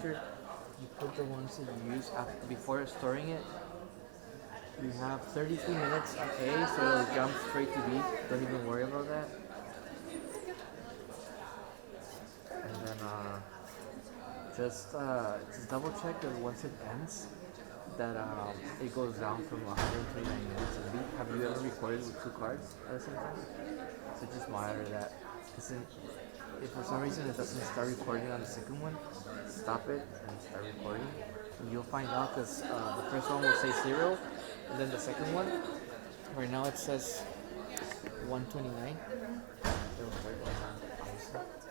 sure you put the ones that you use before storing it. You have 33 minutes on A, so it'll jump straight to B. Don't even worry about that. And then just double check that once it ends, that it goes down from 129 minutes to B. Have you ever recorded with two cards at the same time? So just monitor that. Because if for some reason it doesn't start recording on the second one, stop it and start recording. And you'll find out because the first one will say 0, and then the second one, right now it says 129.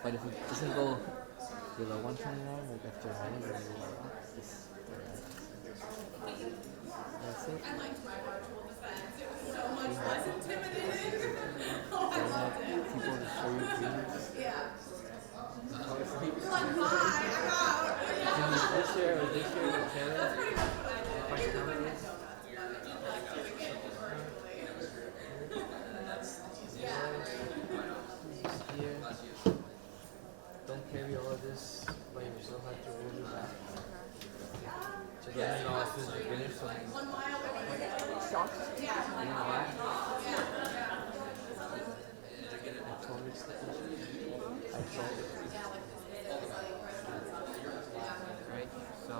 But if it doesn't go below 129, like after a minute, then just that's it. People to show you dreams. Can you this year or this year with Taylor? Question how it is. Here. Don't carry all of this by yourself. Have to roll it back. Just let me know as soon as you finish. Shocked. You know why? I told it. I told it. Right? So,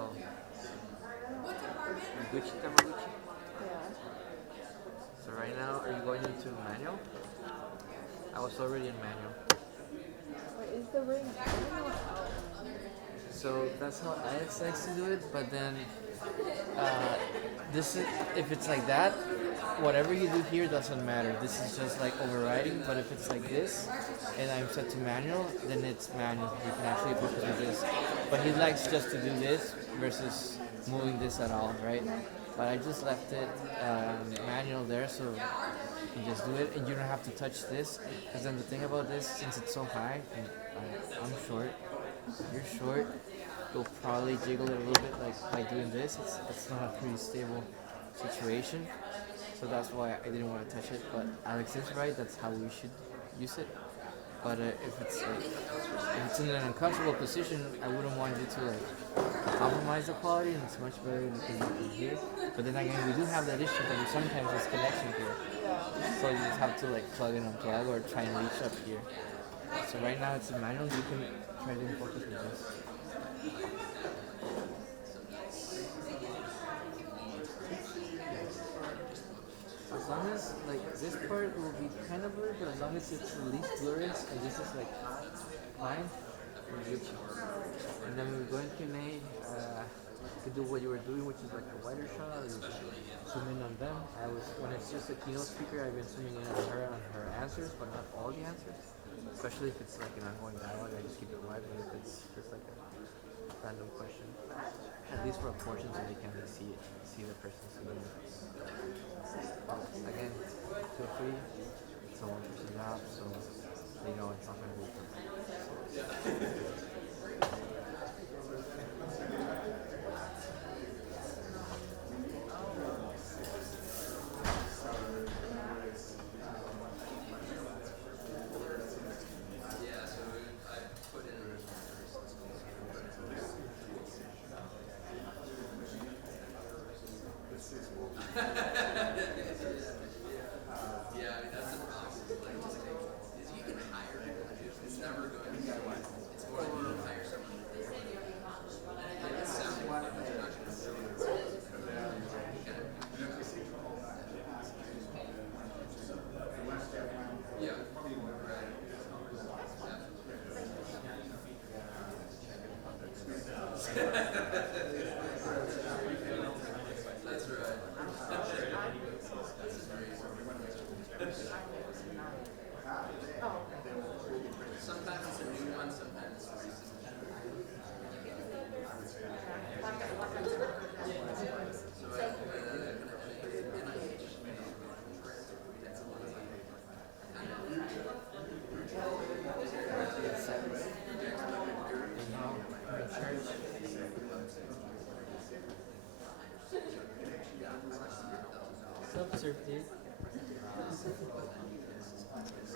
Gucci Tamaguchi. Yeah. So right now, are you going into manual? I was already in manual. What is the ring? I don't know how. So that's how Alex likes to do it, but then this is, if it's like that, whatever you do here doesn't matter. This is just like overriding, but if it's like this, and I'm set to manual, then it's manual. You can actually focus with this. But he likes just to do this versus moving this at all, right? But I just left it manual there, so you just do it, and you don't have to touch this. Because then the thing about this, since it's so high, and I'm short, you're short, you'll probably jiggle it a little bit like by doing this. It's not a pretty stable situation. So that's why I didn't want to touch it. But Alex is right, that's how we should use it. But if it's in an uncomfortable position, I wouldn't want you to compromise the quality, and it's much better when you can do it here. But then again, we do have that issue that we sometimes there's connection here. So you just have to plug and unplug or try and reach up here. So right now it's a manual, you can try to focus with this. As long as this part will be kind of blurry, but as long as it's the least blurry and this is fine, we're Gucci. And then when we go in Q&A, you can do what you were doing, which is like a wider shot, or you can zoom in on them. When it's just a keynote speaker, I've been zooming in on her answers, but not all the answers. Especially if it's like an ongoing dialogue, I just keep it wide. But if it's just like a random question, at least for a portion, so they can see the person. So then, again, feel free. It's a one-person job, so they know it's not going to be perfect.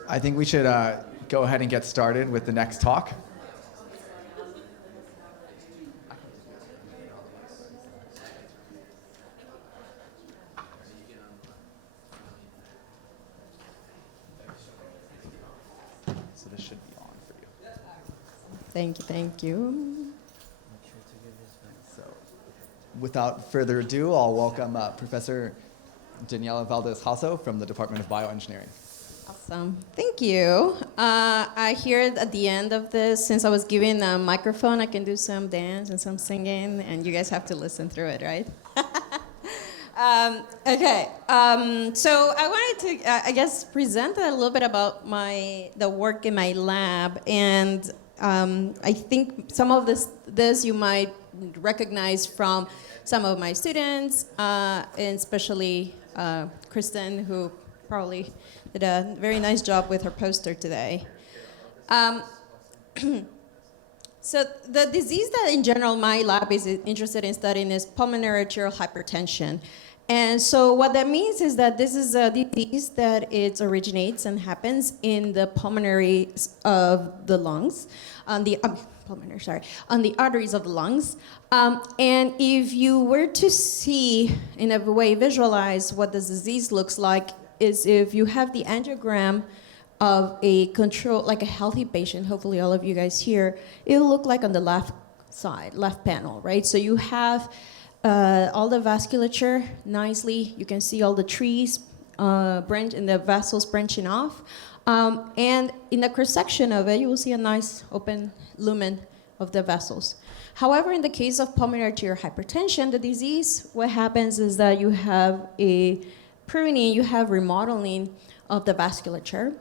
I think we should go ahead and get started with the next talk. Thank you, thank you. Make sure to give this back. So, without further ado, I'll welcome Professor Daniela Valdez-Jasso from the Department of Bioengineering. Awesome. Thank you. I hear at the end of this, since I was given a microphone, I can do some dance and some singing, and you guys have to listen through it, right? Okay. So I wanted to, I guess, present a little bit about the work in my lab, and I think some of this you might recognize from some of my students, and especially Kristen, who probably did a very nice job with her poster today. So the disease that in general my lab is interested in studying is pulmonary arterial hypertension. And so what that means is that this is a disease that it originates and happens in the pulmonary of the lungs, on the arteries of the lungs. And if you were to see, in a way, visualize what this disease looks like, is if you have the angiogram of a control, like a healthy patient, hopefully all of you guys here, it'll look like on the left side, left panel, right? So you have all the vasculature nicely. You can see all the trees branch and the vessels branching off. And in the cross-section of it, you will see a nice open lumen of the vessels. However, in the case of pulmonary arterial hypertension, the disease, what happens is that you have a pruning, you have remodeling of the vasculature.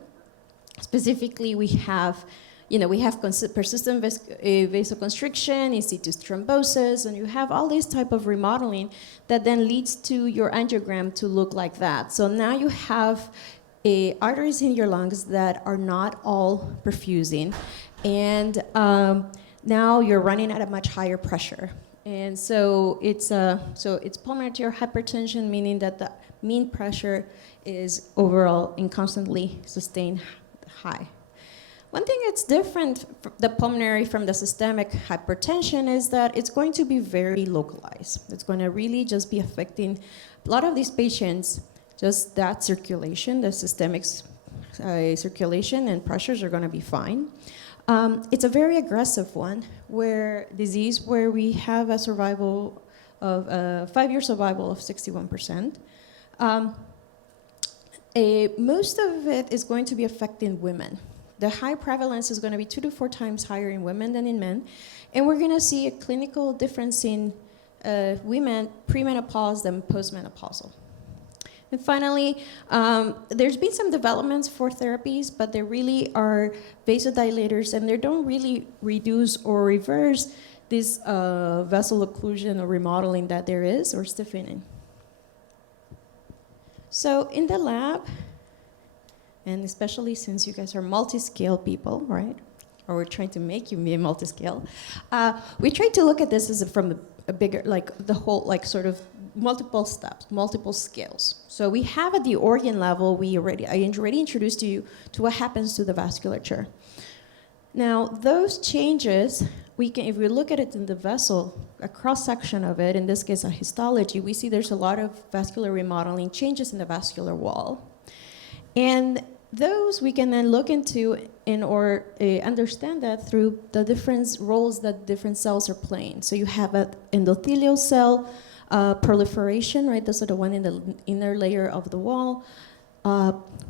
Specifically, we have persistent vasoconstriction, in situ thrombosis, and you have all this type of remodeling that then leads to your angiogram to look like that. So now you have arteries in your lungs that are not all perfusing, and now you're running at a much higher pressure. And so it's pulmonary arterial hypertension, meaning that the mean pressure is overall and constantly sustained high. One thing that's different, the pulmonary from the systemic hypertension, is that it's going to be very localized. It's going to really just be affecting a lot of these patients, just that circulation, the systemic circulation and pressures are going to be fine. It's a very aggressive one, where we have a survival of 5-year survival of 61%. Most of it is going to be affecting women. The high prevalence is going to be 2 to 4 times higher in women than in men. And we're going to see a clinical difference in women premenopause than postmenopausal. And finally, there's been some developments for therapies, but they really are vasodilators, and they don't really reduce or reverse this vessel occlusion or remodeling that there is, or stiffening. So in the lab, and especially since you guys are multi-scale people, right? Or we're trying to make you be multi-scale. We try to look at this as from a bigger, like the whole, like sort of multiple steps, multiple scales. So we have at the organ level, I already introduced you to what happens to the vasculature. Now, those changes, if we look at it in the vessel, a cross-section of it, in this case a histology, we see there's a lot of vascular remodeling, changes in the vascular wall. And those we can then look into or understand that through the different roles that different cells are playing. So you have an endothelial cell proliferation, right? Those are the one in the inner layer of the wall.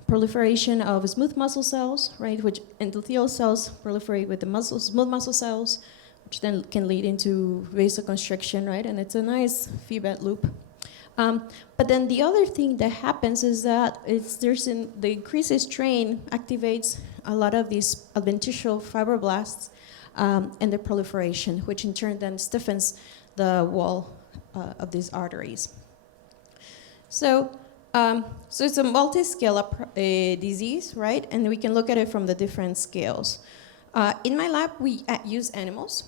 Proliferation of smooth muscle cells, right? Which endothelial cells proliferate with the smooth muscle cells, which then can lead into vasoconstriction, right? And it's a nice feedback loop. But then the other thing that happens is that the increased strain activates a lot of these adventitial fibroblasts and their proliferation, which in turn then stiffens the wall of these arteries. So it's a multi-scale disease, right? And we can look at it from the different scales. In my lab, we use animals.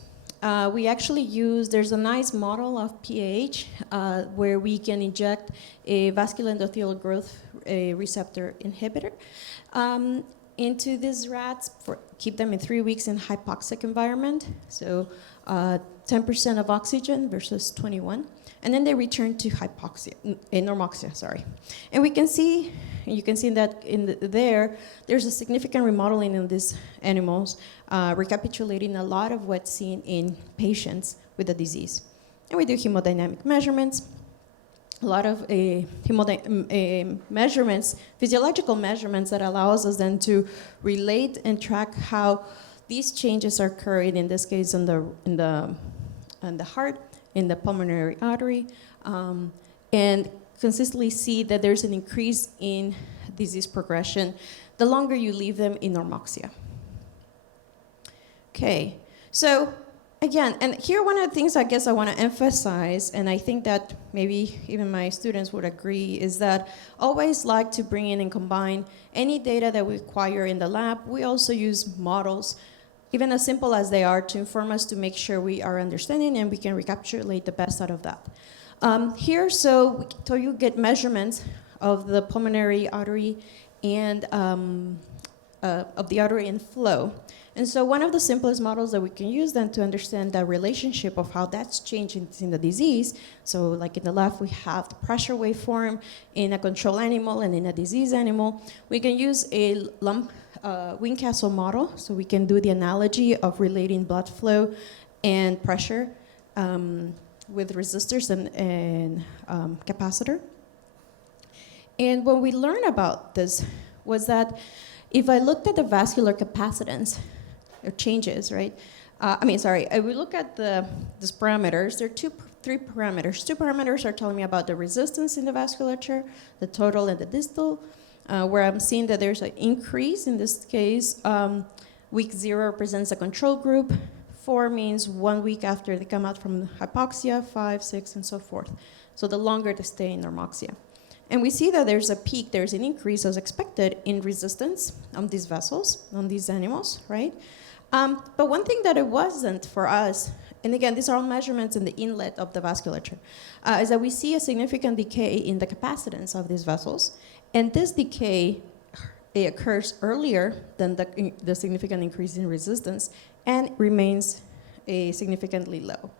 We actually there's a nice model of PAH where we can inject a vascular endothelial growth receptor inhibitor into these rats, keep them in 3 weeks in hypoxic environment, so 10% of oxygen versus 21. and then they return to normoxia, sorry. And we can see, you can see that there's a significant remodeling in these animals, recapitulating a lot of what's seen in patients with the disease. And we do hemodynamic measurements, a lot of measurements, physiological measurements that allows us then to relate and track how these changes are occurring, in this case in the heart, in the pulmonary artery, and consistently see that there's an increase in disease progression the longer you leave them in normoxia. Okay, so again, and here one of the things I guess I want to emphasize, and I think that maybe even my students would agree, is that always like to bring in and combine any data that we acquire in the lab. We also use models, even as simple as they are, to inform us to make sure we are understanding and we can recapitulate the best out of that. Here, so you get measurements of the pulmonary artery and of the artery and flow. And so one of the simplest models that we can use then to understand the relationship of how that's changing in the disease, so like in the left we have the pressure waveform in a control animal and in a disease animal. We can use a Wiencastle model, so we can do the analogy of relating blood flow and pressure with resistors and capacitor. And what we learned about this was that if I looked at the vascular capacitance, or changes, right? We look at these parameters. There are three parameters. Two parameters are telling me about the resistance in the vasculature, the total and the distal, where I'm seeing that there's an increase. In this case, week 0 represents a control group. 4 means 1 week after they come out from hypoxia, 5, 6, and so forth. So the longer they stay in normoxia. And we see that there's a peak, there's an increase as expected in resistance on these vessels, on these animals, right? But one thing that it wasn't for us, and again, these are all measurements in the inlet of the vasculature, is that we see a significant decay in the capacitance of these vessels. And this decay, it occurs earlier than the significant increase in resistance and remains significantly low.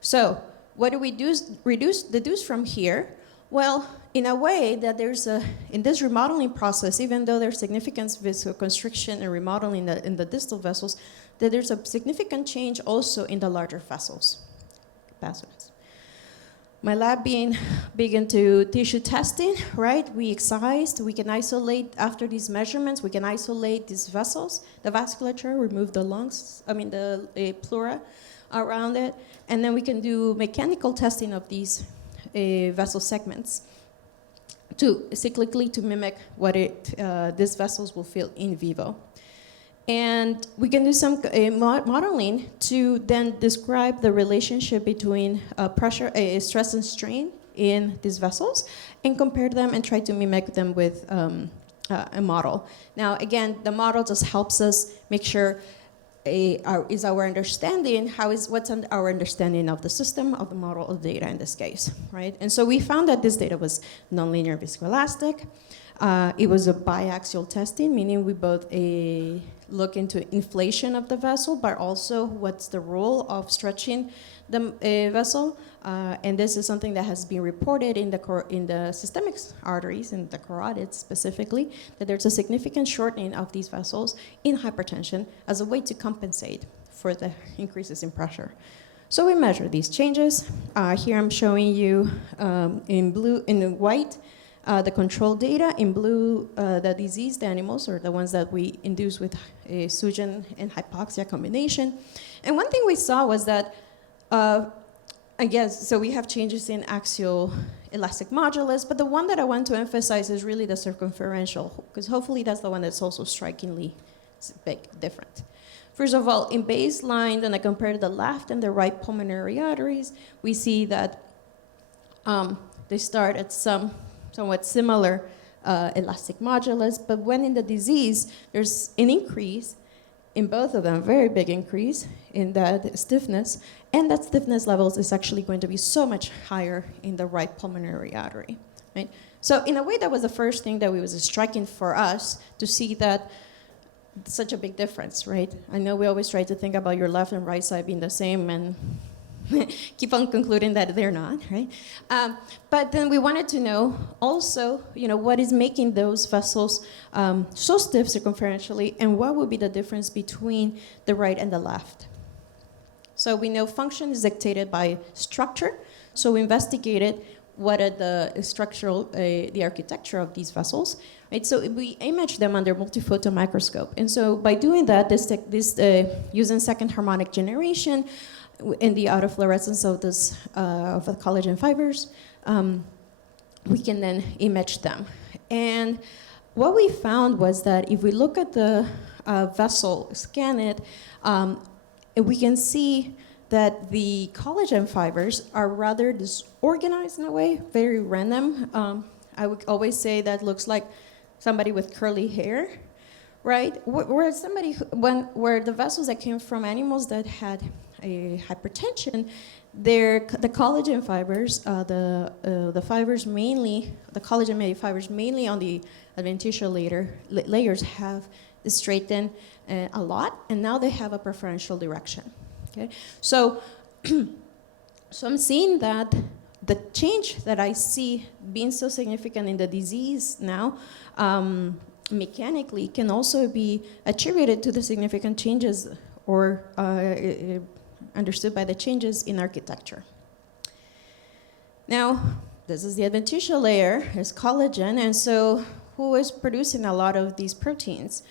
So what do we deduce from here? Well, in a way that in this remodeling process, even though there's significant vasoconstriction and remodeling in the distal vessels, that there's a significant change also in the larger vessels, capacitance. My lab being big into tissue testing, right? We excised, we can isolate, after these measurements, we can isolate these vessels, the vasculature, remove the the pleura around it, and then we can do mechanical testing of these vessel segments cyclically to mimic what these vessels will feel in vivo. And we can do some modeling to then describe the relationship between pressure, stress and strain in these vessels and compare them and try to mimic them with a model. Now, again, the model just helps us make sure what's our understanding of the system, of the model, of data in this case, right? And so we found that this data was nonlinear viscoelastic. It was a biaxial testing, meaning we both look into inflation of the vessel, but also what's the role of stretching the vessel. And this is something that has been reported in the systemic arteries, in the carotids specifically, that there's a significant shortening of these vessels in hypertension as a way to compensate for the increases in pressure. So we measure these changes. Here I'm showing you in white, the control data, in blue, the diseased animals, or the ones that we induce with a Sugen and hypoxia combination. And one thing we saw was that, so we have changes in axial elastic modulus, but the one that I want to emphasize is really the circumferential, because hopefully that's the one that's also strikingly different. First of all, in baseline, when I compare the left and the right pulmonary arteries, we see that they start at somewhat similar elastic modulus, but when in the disease, there's an increase in both of them, very big increase in that stiffness, and that stiffness levels is actually going to be so much higher in the right pulmonary artery, right? So in a way, that was the first thing that was striking for us to see that such a big difference, right? I know we always try to think about your left and right side being the same, and keep on concluding that they're not, right? But then we wanted to know also, what is making those vessels so stiff circumferentially, and what would be the difference between the right and the left? So we know function is dictated by structure, so we investigated what are the structural, the architecture of these vessels, right? So we imaged them under multiphoton microscope. And so by doing that, using second harmonic generation in the autofluorescence of the collagen fibers, we can then image them. And what we found was that if we look at the vessel, scan it, we can see that the collagen fibers are rather disorganized in a way, very random. I would always say that looks like somebody with curly hair, right? Where the vessels that came from animals that had a hypertension, the collagen fibers, the fibers mainly, the collagen fibers mainly on the adventitial layers have straightened a lot, and now they have a preferential direction. Okay, so I'm seeing that the change that I see being so significant in the disease now, mechanically, can also be attributed to the significant changes or understood by the changes in architecture. Now, this is the adventitial layer, it's collagen, and so who is producing a lot of these proteins?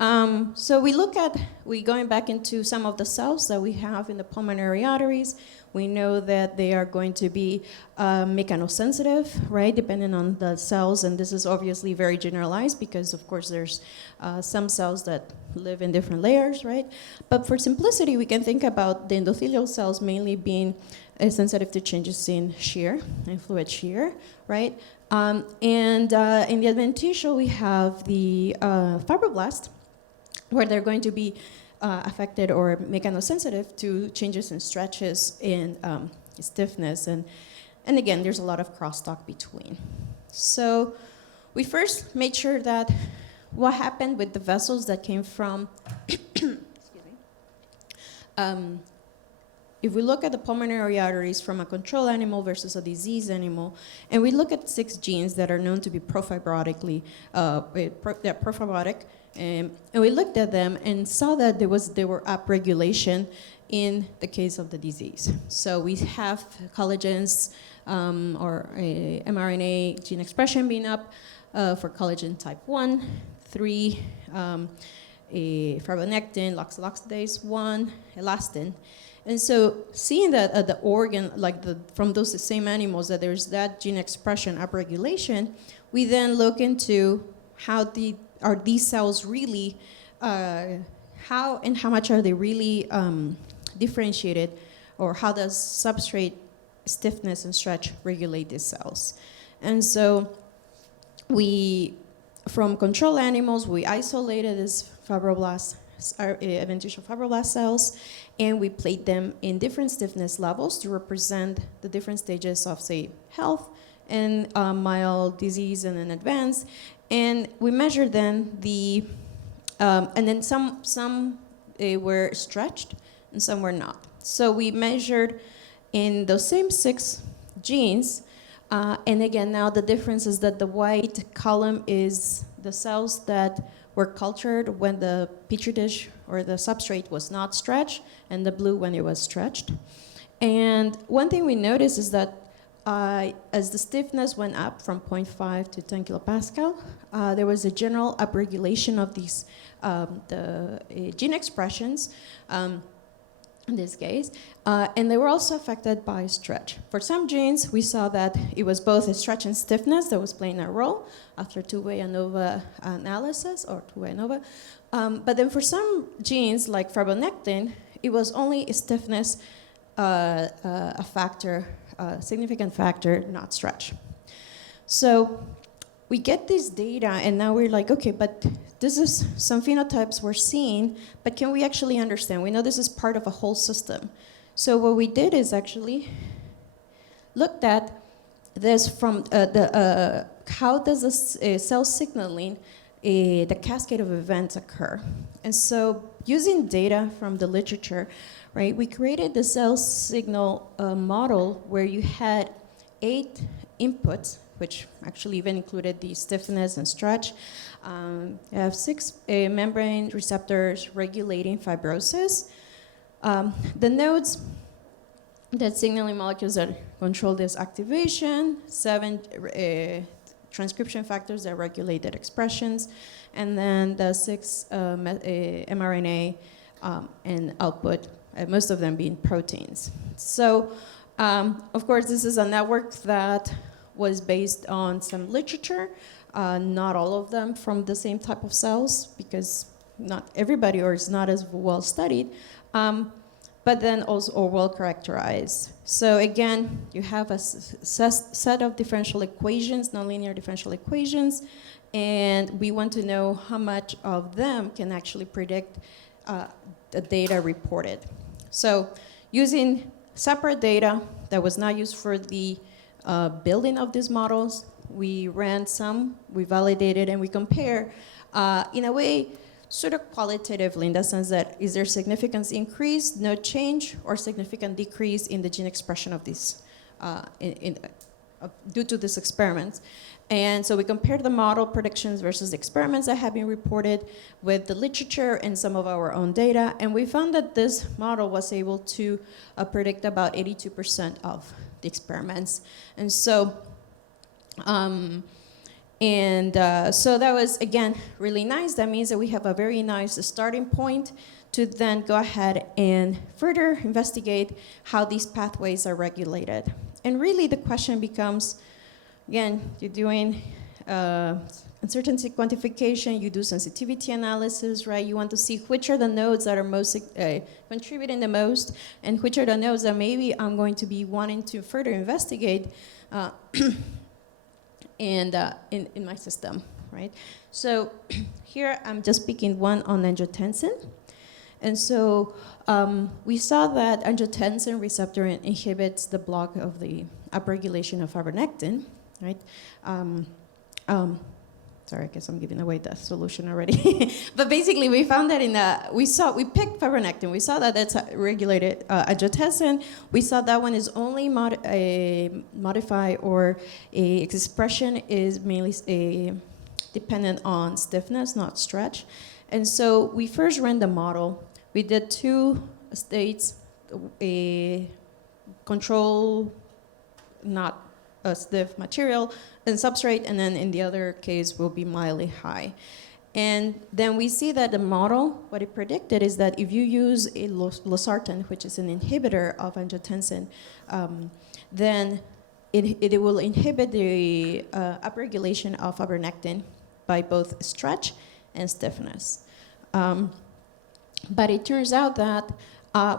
So we going back into some of the cells that we have in the pulmonary arteries. We know that they are going to be mechanosensitive, right, depending on the cells, and this is obviously very generalized because, of course, there's some cells that live in different layers, right? But for simplicity, we can think about the endothelial cells mainly being sensitive to changes in shear, in fluid shear, right? And in the adventitial, we have the fibroblast, where they're going to be affected or mechanosensitive to changes in stretches and stiffness. And again, there's a lot of crosstalk between. So we first made sure that what happened with the vessels that came from, excuse me, if we look at the pulmonary arteries from a control animal versus a disease animal, and we look at 6 genes that are known to be profibrotic, and we looked at them and saw that there were upregulation in the case of the disease. So we have collagens or mRNA gene expression being up for collagen type 1, 3, fibronectin, oxidase 1, elastin. And so seeing that at the organ, from those same animals, that there's that gene expression upregulation, we then look into how are these cells really, how much are they really differentiated, or how does substrate stiffness and stretch regulate these cells? And so from control animals, we isolated these fibroblasts, adventitial fibroblast cells, and we plate them in different stiffness levels to represent the different stages of, say, health and mild disease and then advanced. And we measured then and then some were stretched and some were not. So we measured in those same 6 genes, and again, now the difference is that the white column is the cells that were cultured when the petri dish or the substrate was not stretched, and the blue when it was stretched. And one thing we noticed is that as the stiffness went up from 0.5 to 10 kilopascal, there was a general upregulation of these gene expressions in this case, and they were also affected by stretch. For some genes, we saw that it was both a stretch and stiffness that was playing a role after two-way ANOVA analysis or two-way ANOVA. But then for some genes, like fibronectin, it was only stiffness a factor, a significant factor, not stretch. So we get this data, and now we're like, okay, but this is some phenotypes we're seeing, but can we actually understand? We know this is part of a whole system. So what we did is actually looked at this from how does this cell signaling, the cascade of events occur? And so using data from the literature, right? We created the cell signal model where you had 8 inputs, which actually even included the stiffness and stretch. You have 6 membrane receptors regulating fibrosis. The nodes that signaling molecules that control this activation, 7 transcription factors that regulate that expressions, and then the 6 mRNA and output, most of them being proteins. So, of course, this is a network that was based on some literature, not all of them from the same type of cells, because not everybody or is not as well studied, but then also or well characterized. So again, you have a set of differential equations, nonlinear differential equations, and we want to know how much of them can actually predict the data reported. So using separate data that was not used for the building of these models, we ran some, we validated, and we compare in a way sort of qualitatively, in the sense that is there significant increase, no change, or significant decrease in the gene expression of these due to this experiment. And so we compared the model predictions versus the experiments that have been reported with the literature and some of our own data. And we found that this model was able to predict about 82% of the experiments. And so, so that was, again, really nice. That means that we have a very nice starting point to then go ahead and further investigate how these pathways are regulated. And really the question becomes, again, you're doing uncertainty quantification, you do sensitivity analysis, right? You want to see which are the nodes that are most contributing the most, and which are the nodes that maybe I'm going to be wanting to further investigate in my system, right? So here I'm just picking one on angiotensin. And so we saw that angiotensin receptor inhibits the block of the upregulation of fibronectin, right? Sorry, I guess I'm giving away the solution already. But basically, we found that we picked fibronectin. We saw that that's regulated angiotensin. We saw that one is only modified, or expression is mainly dependent on stiffness, not stretch. And so we first ran the model. We did 2 states, a control, not a stiff material, and substrate, and then in the other case will be mildly high. And then we see that the model, what it predicted is that if you use a losartan, which is an inhibitor of angiotensin, then it will inhibit the upregulation of fibronectin by both stretch and stiffness. But it turns out that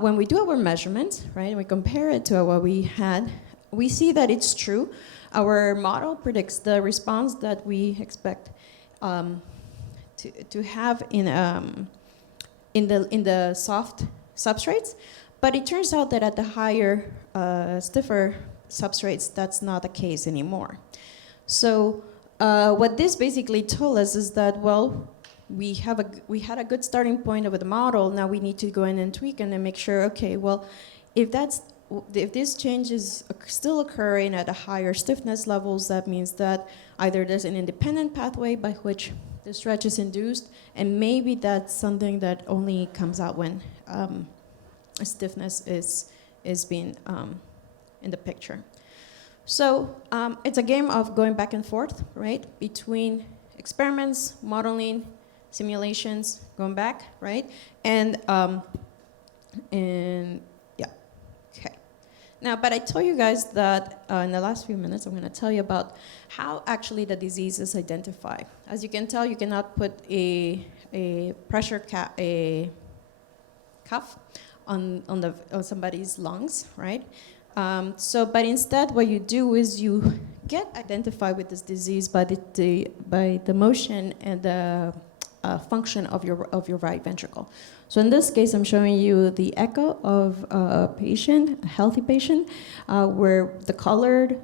when we do our measurements, right, and we compare it to what we had, we see that it's true. Our model predicts the response that we expect to have in the soft substrates, but it turns out that at the higher, stiffer substrates, that's not the case anymore. So what this basically told us is that, well, we had a good starting point of the model. Now we need to go in and tweak and then make sure, okay, well, if this change is still occurring at a higher stiffness levels, that means that either there's an independent pathway by which the stretch is induced, and maybe that's something that only comes out when stiffness is being in the picture. So it's a game of going back and forth, right, between experiments, modeling, simulations, going back, right, and yeah, okay. Now, but I told you guys that in the last few minutes, I'm going to tell you about how actually the disease is identified. As you can tell, you cannot put a pressure cuff on somebody's lungs, right? But instead, what you do is you get identified with this disease by the motion and the function of your right ventricle. So in this case, I'm showing you the echo of a patient, a healthy patient, where the colored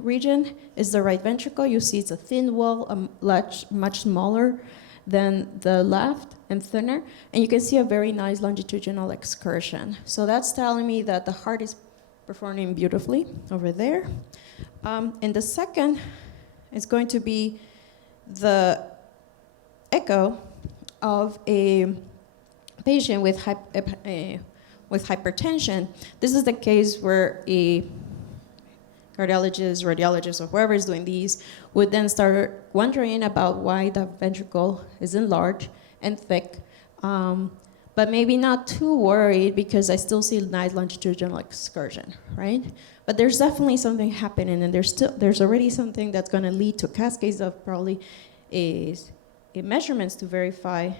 region is the right ventricle. You see it's a thin wall, much smaller than the left and thinner. And you can see a very nice longitudinal excursion. So that's telling me that the heart is performing beautifully over there. And the second is going to be the echo of a patient with hypertension. This is the case where a cardiologist, radiologist, or whoever is doing these would then start wondering about why the ventricle isn't large and thick, but maybe not too worried because I still see nice longitudinal excursion, right? But there's definitely something happening, and there's already something that's going to lead to cascades of probably a measurements to verify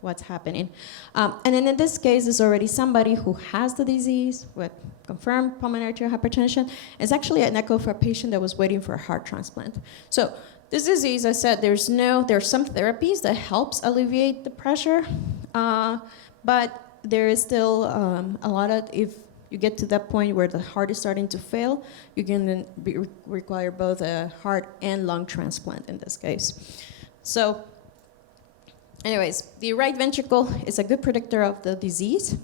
what's happening. And then in this case, it's already somebody who has the disease with confirmed pulmonary arterial hypertension. It's actually an echo for a patient that was waiting for a heart transplant. So this disease, I said, there's some therapies that helps alleviate the pressure, but there is still a lot of, if you get to that point where the heart is starting to fail, you can then require both a heart and lung transplant in this case. So anyways, the right ventricle is a good predictor of the disease,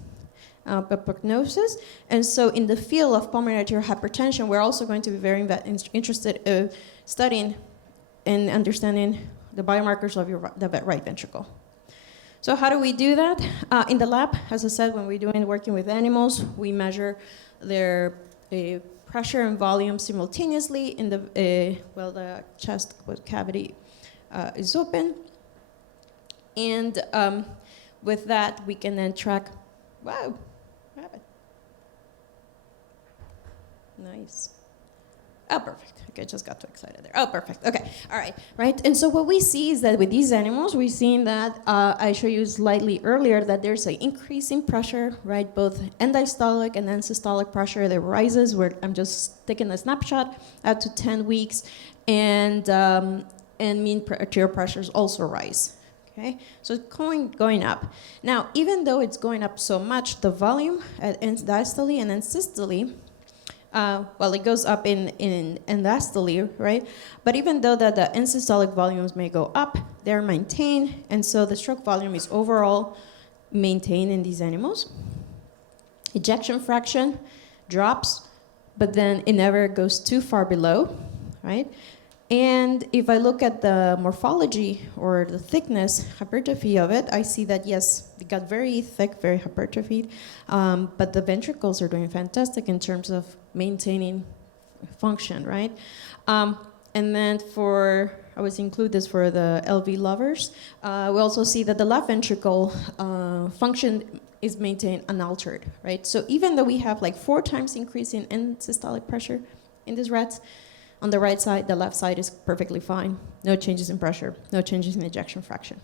prognosis. And so in the field of pulmonary arterial hypertension, we're also going to be very interested in studying and understanding the biomarkers of the right ventricle. So how do we do that? In the lab, as I said, when we're working with animals, we measure their pressure and volume simultaneously in the chest cavity is open. And with that, we can then track, wow, what happened? Nice. Oh, perfect. Okay, just got too excited there. Oh, perfect. Okay, all right, right? And so what we see is that with these animals, we've seen that, I showed you slightly earlier, that there's an increase in pressure, right? Both end-diastolic and end-systolic pressure that rises, where I'm just taking a snapshot out to 10 weeks, and mean arterial pressures also rise. Okay, so it's going up. Now, even though it's going up so much, the volume at end-diastole and end-systole, it goes up in end-diastole, right? But even though that the end-systolic volumes may go up, they're maintained, and so the stroke volume is overall maintained in these animals. Ejection fraction drops, but then it never goes too far below, right? And if I look at the morphology or the thickness, hypertrophy of it, I see that, yes, it got very thick, very hypertrophied, but the ventricles are doing fantastic in terms of maintaining function, right? And then I always include this for the LV lovers, we also see that the left ventricle function is maintained unaltered, right? So even though we have like 4 times increase in end systolic pressure in these rats, on the right side, the left side is perfectly fine. No changes in pressure, no changes in ejection fraction.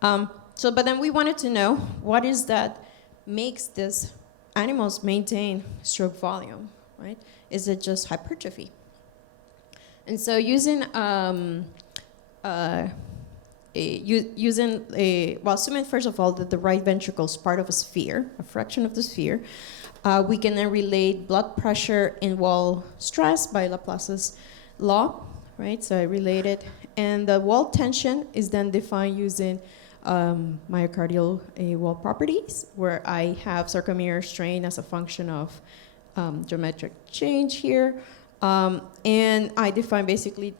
But then we wanted to know what is that makes these animals maintain stroke volume, right? Is it just hypertrophy? And so assuming first of all that the right ventricle is part of a sphere, a fraction of the sphere, we can then relate blood pressure and wall stress by Laplace's law, right? So I relate it. And the wall tension is then defined using myocardial wall properties, where I have circummeral strain as a function of geometric change here. And I define basically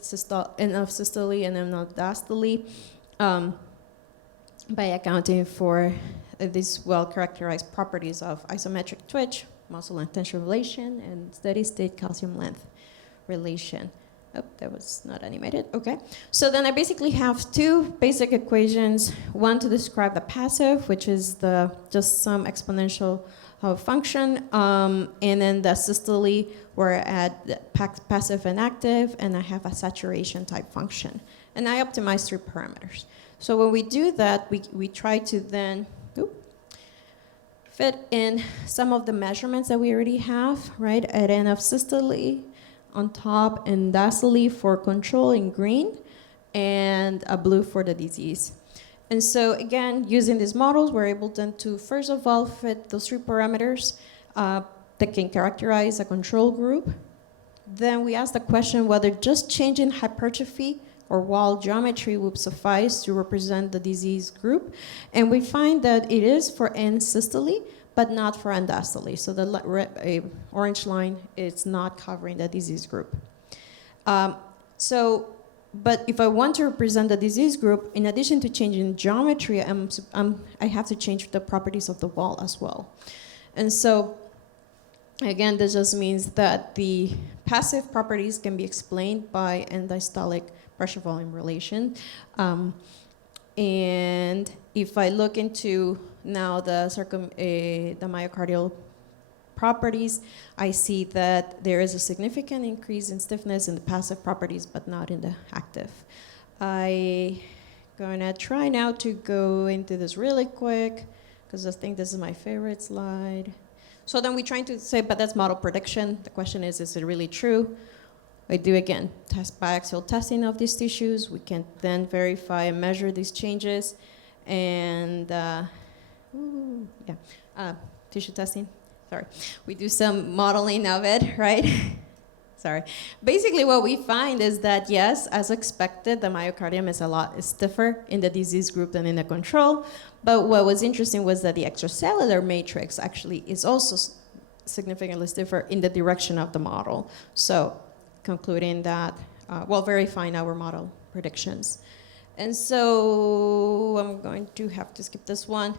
enough systole and enough diastole by accounting for these well-characterized properties of isometric twitch, muscle and tension relation, and steady-state calcium length relation. Oh, that was not animated. Okay. So then I basically have 2 basic equations, one to describe the passive, which is just some exponential function, and then the systole, where I add passive and active, and I have a saturation type function. And I optimize 3 parameters. So when we do that, we try to then fit in some of the measurements that we already have, right? At end of systole on top, and diastole for control in green, and a blue for the disease. And so again, using these models, we're able then to first of all fit those 3 parameters that can characterize a control group. Then we ask the question whether just changing hypertrophy or wall geometry would suffice to represent the disease group. And we find that it is for N-systole, but not for N-diastole. So the orange line is not covering the disease group. But if I want to represent the disease group, in addition to changing geometry, I have to change the properties of the wall as well. And so, again, this just means that the passive properties can be explained by end-diastolic pressure-volume relation. And if I look into now the myocardial properties, I see that there is a significant increase in stiffness in the passive properties, but not in the active. I'm gonna try now to go into this really quick, because I think this is my favorite slide. So then we're trying to say, but that's model prediction. The question is it really true? I do, again, test biaxial testing of these tissues. We can then verify and measure these changes. And, tissue testing. Sorry. We do some modeling of it, right? Sorry. Basically, what we find is that, yes, as expected, the myocardium is a lot stiffer in the disease group than in the control. But what was interesting was that the extracellular matrix actually is also significantly stiffer in the direction of the model. So concluding that, verifying our model predictions. And so I'm going to have to skip this one.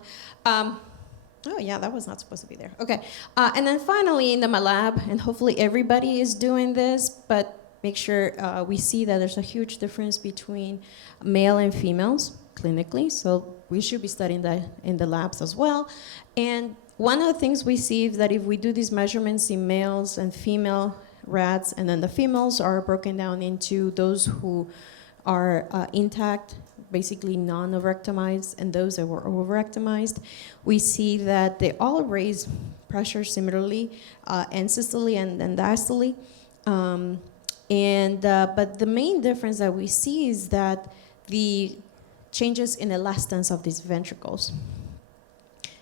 Oh, yeah, that was not supposed to be there. Okay. And then finally, in my lab, and hopefully everybody is doing this, but make sure we see that there's a huge difference between male and females clinically. So we should be studying that in the labs as well. And one of the things we see is that if we do these measurements in males and female rats, and then the females are broken down into those who are intact, basically non-overrectomized, and those that were overrectomized, we see that they all raise pressure similarly, N-systole and diastole. But the main difference that we see is that the changes in elastance of these ventricles.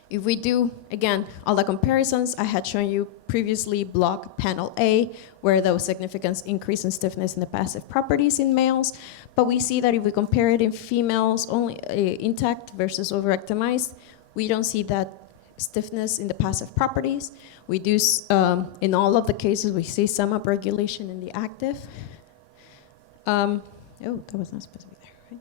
If we do, again, all the comparisons, I had shown you previously block panel A, where there was significant increase in stiffness in the passive properties in males. But we see that if we compare it in females, only intact versus overrectomized, we don't see that stiffness in the passive properties. We do, in all of the cases, we see some upregulation in the active. Oh, that was not supposed to be there, right?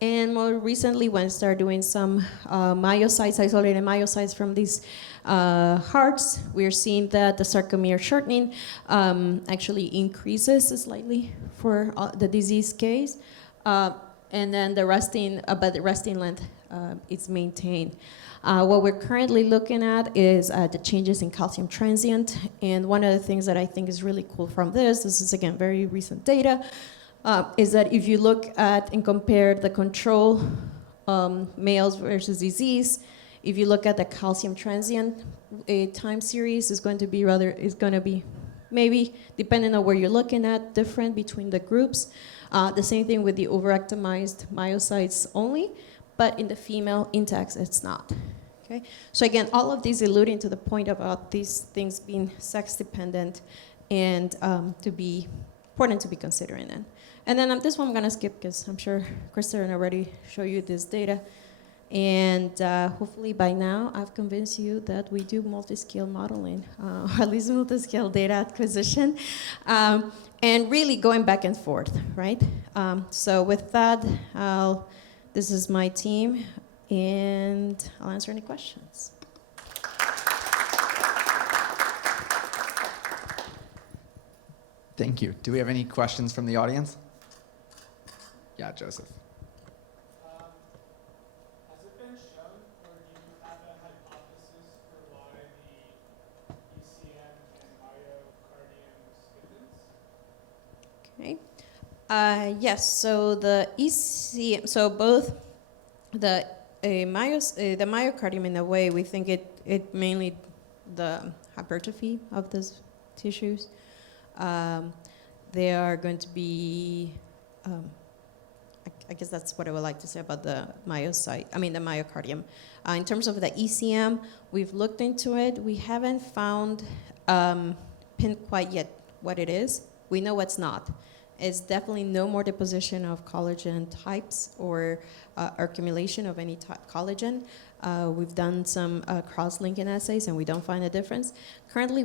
And more recently, when I started doing some myocytes, isolated myocytes from these hearts, we're seeing that the sarcomere shortening actually increases slightly for the disease case. And then the resting, but the resting length is maintained. What we're currently looking at is the changes in calcium transient. And one of the things that I think is really cool from this is again, very recent data, is that if you look at and compare the control males versus disease, if you look at the calcium transient time series, is going to be maybe, depending on where you're looking at, different between the groups. The same thing with the overactomized myocytes only, but in the female intact, it's not. Okay? So again, all of these alluding to the point about these things being sex-dependent and to be important to be considering it. And then this one I'm gonna skip because I'm sure Kristen already showed you this data. And hopefully by now I've convinced you that we do multi-scale modeling, or at least multi-scale data acquisition, and really going back and forth, right? So with that, this is my team, and I'll answer any questions. Thank you. Do we have any questions from the audience? Yeah, Joseph. Has it been shown, or do you have a hypothesis for why the ECM and myocardium stiffens? Okay. Yes. So the ECM, so both the myocardium, in a way, we think it mainly the hypertrophy of those tissues. They are going to be. I guess that's what I would like to say about the myocardium. In terms of the ECM, we've looked into it. We haven't found pinned quite yet what it is. We know what's not. is definitely no more deposition of collagen types or accumulation of any type collagen. We've done some cross-linking assays and we don't find a difference. Currently,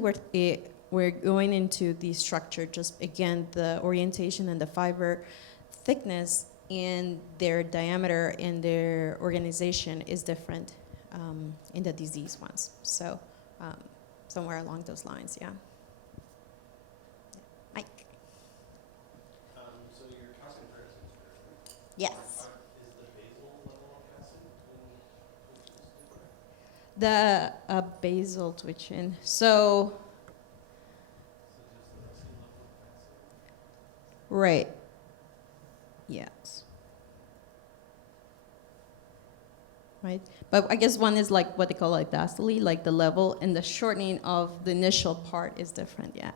we're going into the structure, just again, the orientation and the fiber thickness and their diameter and their organization is different in the disease ones. So somewhere along those lines, yeah. Mike? So your calcium ferritin is Yes. Is the basal level of calcium different? The basal twitching. So, right. Yes. Right. But I guess one is like what they call like diastole, like the level, and the shortening of the initial part is different, yeah.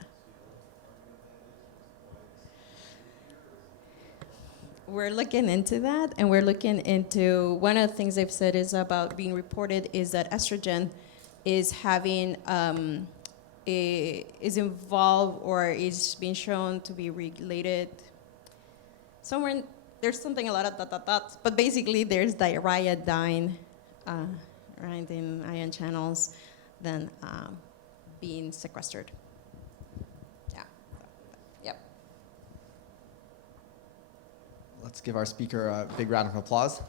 We're looking into that, and we're looking into, one of the things they've said is about being reported is that estrogen is having, is involved or is being shown to be related somewhere in, there's something a lot of dots, but basically there's diarrhea dying, right, in ion channels than being sequestered. Yeah. Yep. Let's give our speaker a big round of applause.